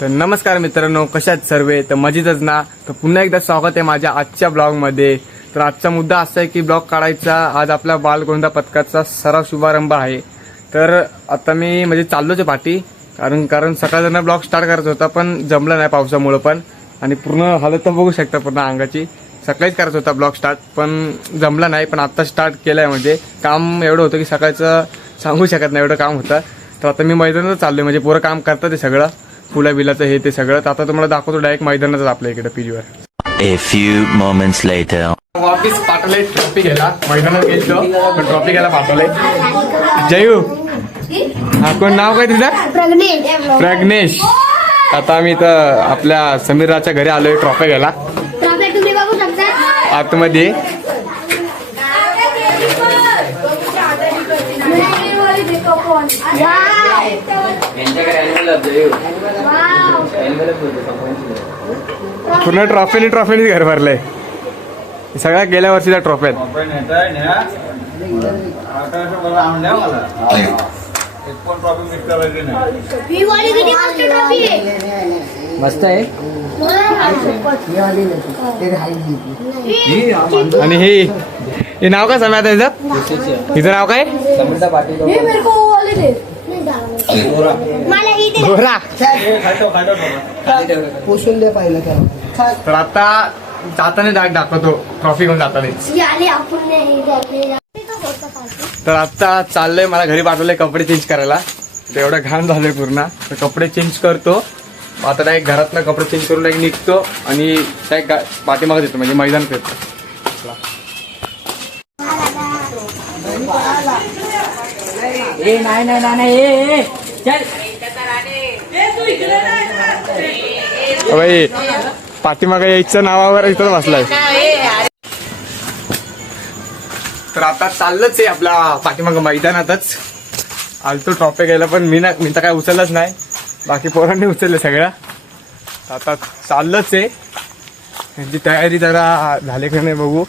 तर नमस्कार मित्रांनो, कशात सर्वे तर मजेतच ना. तर पुन्हा एकदा स्वागत आहे माझ्या आजच्या ब्लॉगमध्ये. तर आजचा मुद्दा असा आहे की ब्लॉग काढायचा. आज आपला बालगोंडा पथकाचा सराव शुभारंभ आहे. तर आता मी म्हणजे चाललोच आहे पाठी, कारण सकाळचा ब्लॉग स्टार्ट करायचा होता पण जमलं नाही पावसामुळे पण. आणि पूर्ण हालत तर बघू शकता पूर्ण अंगाची. सकाळीच करायचा होता ब्लॉग स्टार्ट पण जमला नाही, पण आता स्टार्ट केलाय. म्हणजे काम एवढं होतं की सकाळचं सांगू शकत नाही, एवढं काम होतं. तर आता मी मैदानात चाललोय, म्हणजे पोरं काम करतात ते सगळं फुला बिलाचं हे ते सगळं. तर आता तुम्हाला दाखवतो डायरेक्ट मैदानातच आपल्या इकडे पीजीवर. A few moments later. वापिस पाठवले ट्रॉफी घ्यायला, मैदानात गेलो पण ट्रॉफी घ्यायला पाठवले. जयू, हा कोण नाव काय तुझं? प्रग्नेश. आता आम्ही इथं आपल्या समीराच्या घरी आलोय ट्रॉफी घ्यायला. आतमध्ये पूर्ण ट्रॉफीने घर भरलंय. सगळ्या गेल्या वर्षीच्या ट्रॉफ्यात. मस्त आहे. आणि हे नाव काय समय आता हिचं नाव काय? घोरा. तर आता जाताना दाखवतो ट्रॉफी घेऊन जाताना. तर आता चाललंय, मला घरी पाठवलंय कपडे चेंज करायला. तर एवढं घाण झालंय पूर्ण. तर कपडे चेंज करतो आता, डायरेक्ट घरातनं कपडे चेंज करून डायरेक्ट निघतो आणि डायरेक्ट पाठीमागे येतो, म्हणजे मैदान फिरतो. नाही पाठीमागे यायचं नावावर इथं बसलाय. तर आता चाललंच आहे आपल्या पाठीमागं मैदानातच. आलतो ट्रॉफी घ्यायला पण मी तर काय उचललंच नाही, बाकी पोरांनी उचललं सगळं. आता चाललंच आहे. त्यांची तयारी जरा झाली का नाही बघू.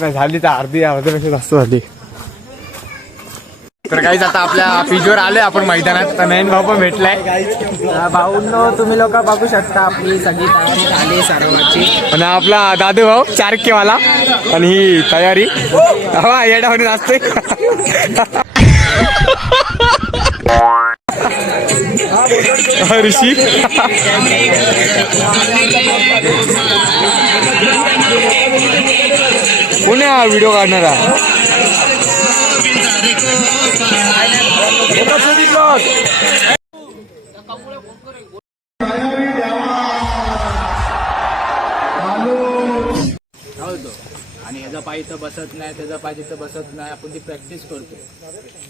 नाही झाली तर अर्ध्यापेक्षा जास्त झाली. तर काहीच आता आपल्या पिचवर आलोय आपण मैदानात. तर नयन भाऊ पण भेटलाय. भाऊंनो, तुम्ही लोक बघू शकता आपली सगळी तयारी झाली सर्वांची. आणि आपला दादू भाऊ 4K वाला. आणि ही तयारी हवा येड्यावर असते. ऋषी कोण आहे हा व्हिडिओ काढणारा? आणि ह्याचा पाय इथं बसत नाही, त्याचा पाय तिथं बसत नाही. आपण ती प्रॅक्टिस करतो,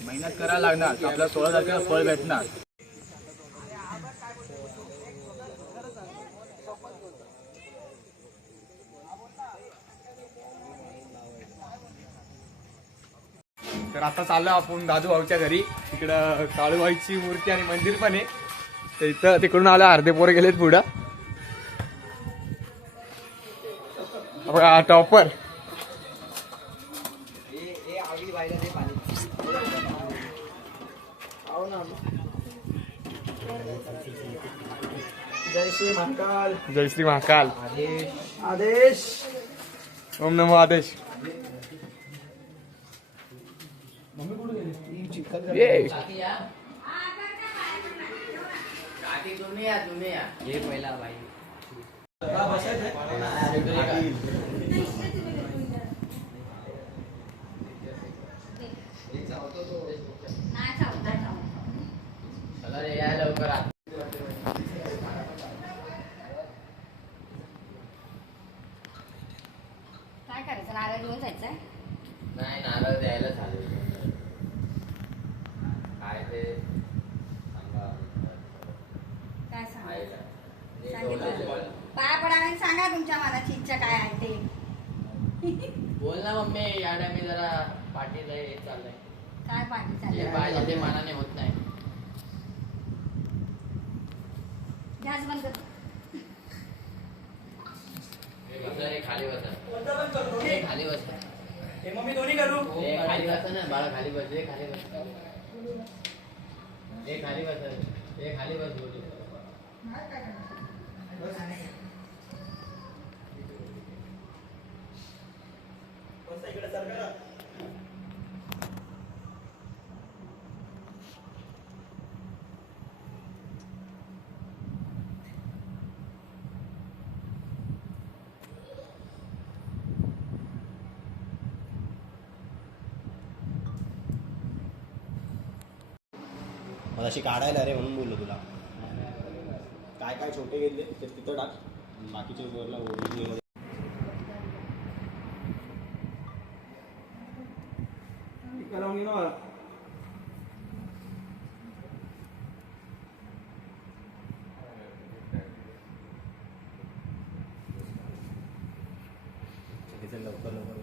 मेहनत करायला लागणार. आपल्याला 16 तारखेला फळ भेटणार. तर आता चाललो आपण दादू भाऊच्या घरी. तिकडं काळूबाईची मूर्ती आणि मंदिर पण आहे. तर इथं तिकडून आलं, अर्धे पोरं गेलेत पुढं. टॉपर जय श्री महाकाल. जय श्री महाकाल. आदेश. ओम नमो आदेश. ये पहिला बाई. काय करायचं, नारळ घेऊन जायचंय? नाही, नारळ द्यायला चालू काय ते काय सांगितलं? पाया पडा आणि सांगा तुमच्या मनाची इच्छा काय आहे ते. बोल ना मम्मी. या टाइमी जरा पाठीला हे चाललंय. काय पाठी जे चाललं? पाहिजे ते मनाने होत नाही. गॅस बंद कर. खाली बसा. खाली बसा. मम्मी दोन्ही करू. खाली बसा ना बाळा. खाली बस. खाली बस. खाली बस. खाली बस. मला अशी काढायला रे म्हणून बोललो तुला. काय काय छोटे घेतले ते तिथं टाक, बाकीचे वरला ओरिजिनल लवकर लवकर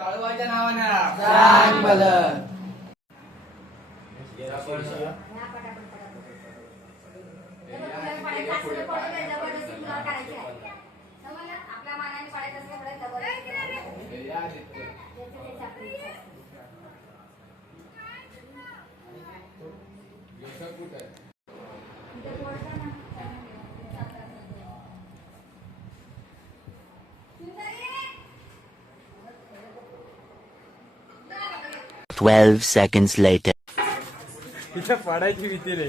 काळूबाईच्या नावानं सांग भलं. आपल्या मानाने पडायचं असलं थोडं जबर 12 seconds later. तिथं पडायची भीती रे.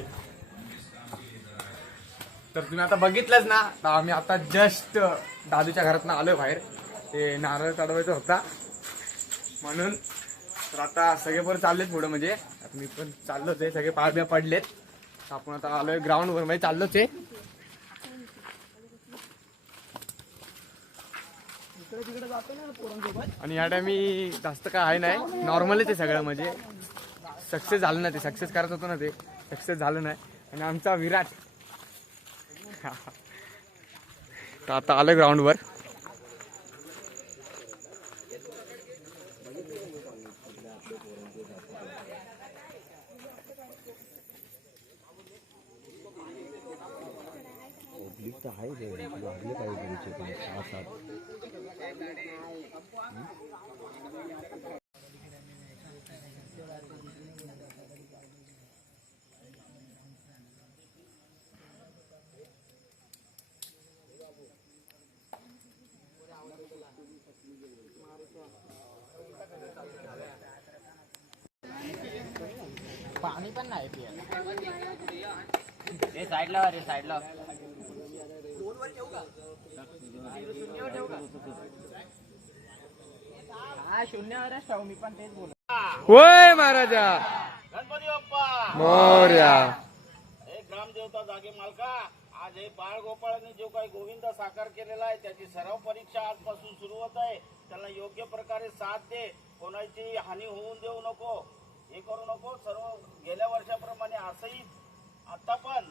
तर तुम्ही आता बघितलंच ना, तर आम्ही आता जस्ट दादूच्या घरातनं आलोय बाहेर. ते नारळ चढवायचा होता म्हणून. तर आता सगळे पण चाललेत पुढं, म्हणजे आता मी पण चाललोच आहे. सगळे पाय बिया पडलेत. तर आपण आता आलोय ग्राउंडवर, म्हणजे चाललोच आहे. आणि या टाइमी जास्त काय आहे नाही, नॉर्मलच आहे सगळं. म्हणजे सक्सेस झालं नाही, ते सक्सेस करत होतो ना, ते सक्सेस झालं नाही. आणि आमचा विराट तर आता आलं ग्राउंडवर. पब्लिक तर आहे रे, वाढले पाहिजे 6-7. पाणी पण नाही पियाला. हे साईडला रे, साईडला. हा शून्यावर ठेव, मी पण तेच बोल. होय महाराजा गणपती बाप्पा मोरया. हे ग्रामदेवता जागे मालका, आज हे बाळ गोपाळाने जो काही गोविंद साकार केलेला आहे त्याची सराव परीक्षा आजपासून सुरू होत आहे. त्यांना योग्य प्रकारे साथ दे, कोणाची हानी होऊन देऊ नको, हे करू नको. सर्व गेल्या वर्षाप्रमाणे असंही आता पण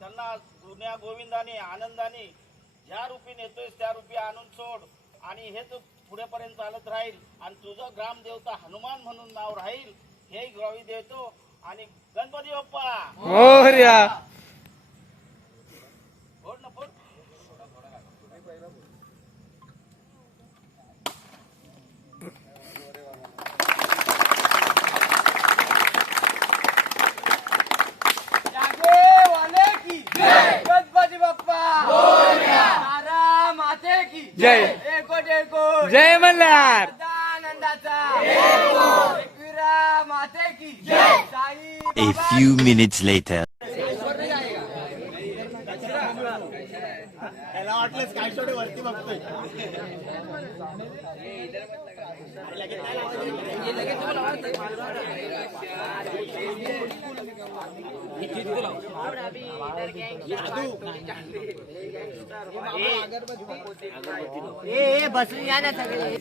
त्यांना जुन्या गोविंदाने आनंदाने ज्या रूपी नेतोय त्या रूपी आणून सोड. आणि हेच पुढेपर्यंत चालत राहील. आणि तुझं ग्रामदेवता हनुमान म्हणून नाव राहील, हे ग्वाही देतो. आणि गणपती बाप्पा मोरया. फोड ना, फोड. गणपती बाप्पा तारा माते की जय. एको जय मल्हार. आनंदाचा एकविरा माते की Sai A few minutes later. वाटलंच काय शेवटे वरती बघतोय बसून या ना सगळे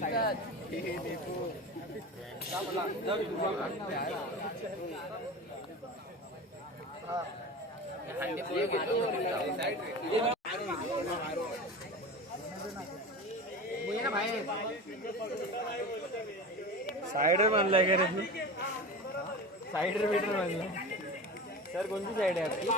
साईडर बांधलाय का रे साईडर बिडर बांधलाय सर कोणती साईड आहे आपली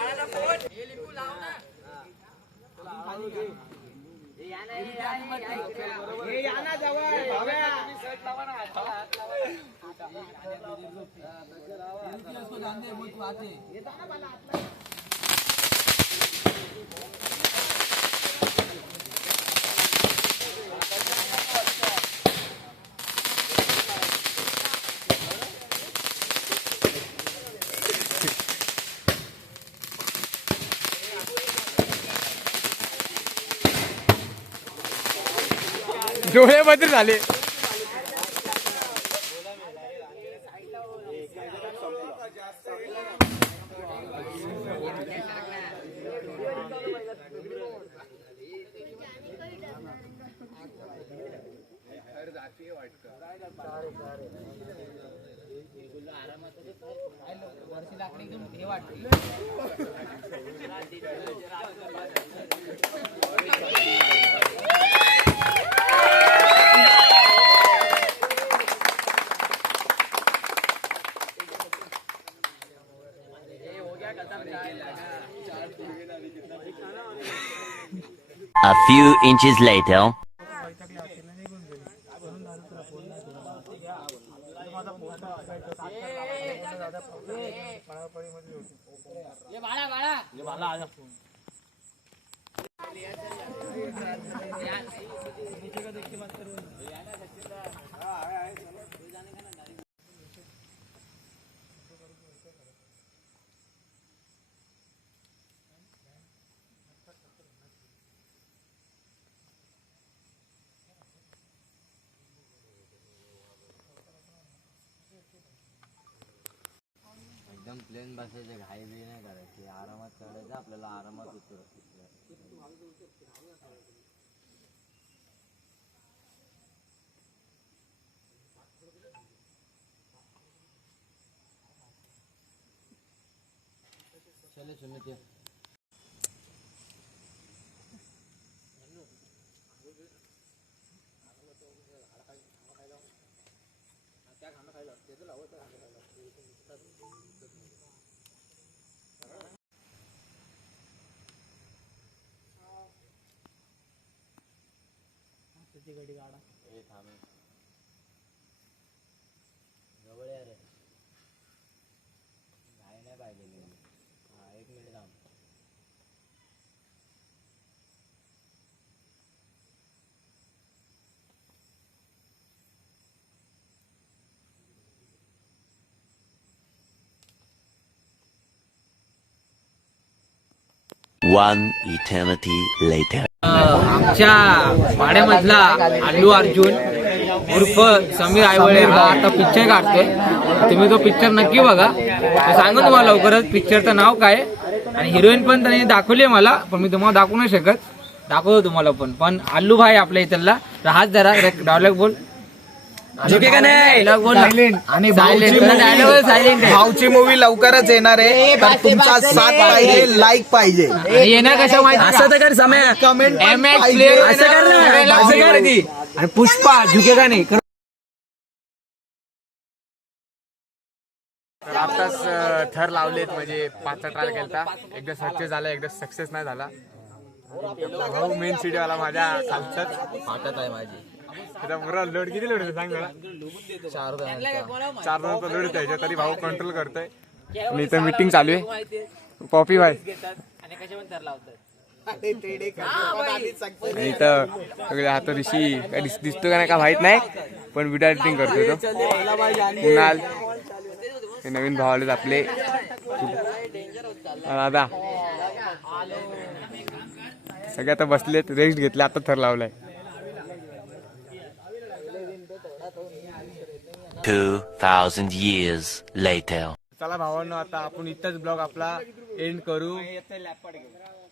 डोळे बदल झाले A few inches later. एकदम प्लेन बसायचं घाई बी नाही करायची आरामात चढायचं आपल्याला आरामात उतरायचं चले सुमित थांबे जवळ या रे घाई नाही पाहिजे हा 1 मिनिट थांब One eternity later. आमच्या पाड्यामधला अल्लू अर्जुन उर्फ समीर आयवळे हा आता पिक्चर काढतोय तुम्ही तो पिक्चर नक्की बघा सांगू तुम्हाला लवकरच पिक्चरचं नाव काय आणि हिरोईन पण त्यांनी दाखवली आहे मला पण मी तुम्हाला दाखवू नाही शकत दाखवतो तुम्हाला पण अल्लू भाई आपल्या इथला हात जरा डायलॉग बोल झुकेगा नाही आणि भाऊची मूवी लवकरच येणार आहे तर तुमचा साथ पाहिजे लाईक पाहिजे येणार कशा माहिती असं तर कर समय कमेंट असं कर ना असं कर की आणि पुष्पा झुकेगा नाही तर आताच थर लावलेत म्हणजे 5चा ट्रायल केलता एकदा सक्सेस झाला एकदा सक्सेस नाही झाला भाऊ मेन सिटी वाला माझ्या खालचाच फाटत आहे माझी त्याचा पुरा लोड किती लोड सांग मला 4 4 लोड त्याच्या तरी भाऊ कंट्रोल करतोय आणि इथं मीटिंग चालू आहे पॉपी भाई आणि इथं सगळे हात ऋषी काय दिसतो का नाही का माहित नाही पण व्हिडिओ एडिटिंग करतोय तो कुणाल हे नवीन भाव आलेत आपले दादा सगळे आता बसलेत, रेस्ट घेतले, आता थर लावलाय. 2,000 years later. चला भावांनो, आता आपण इथंच ब्लॉग आपला एंड करू.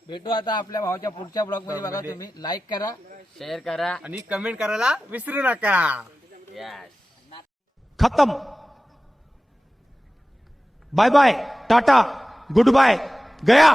भेटू आता आपल्या भावाच्या पुढच्या ब्लॉग मध्ये. बघा तुम्ही लाईक करा, शेअर करा. आणि कमेंट करायला विसरू नका. खत्म. Bye bye, tata, good bye, गया.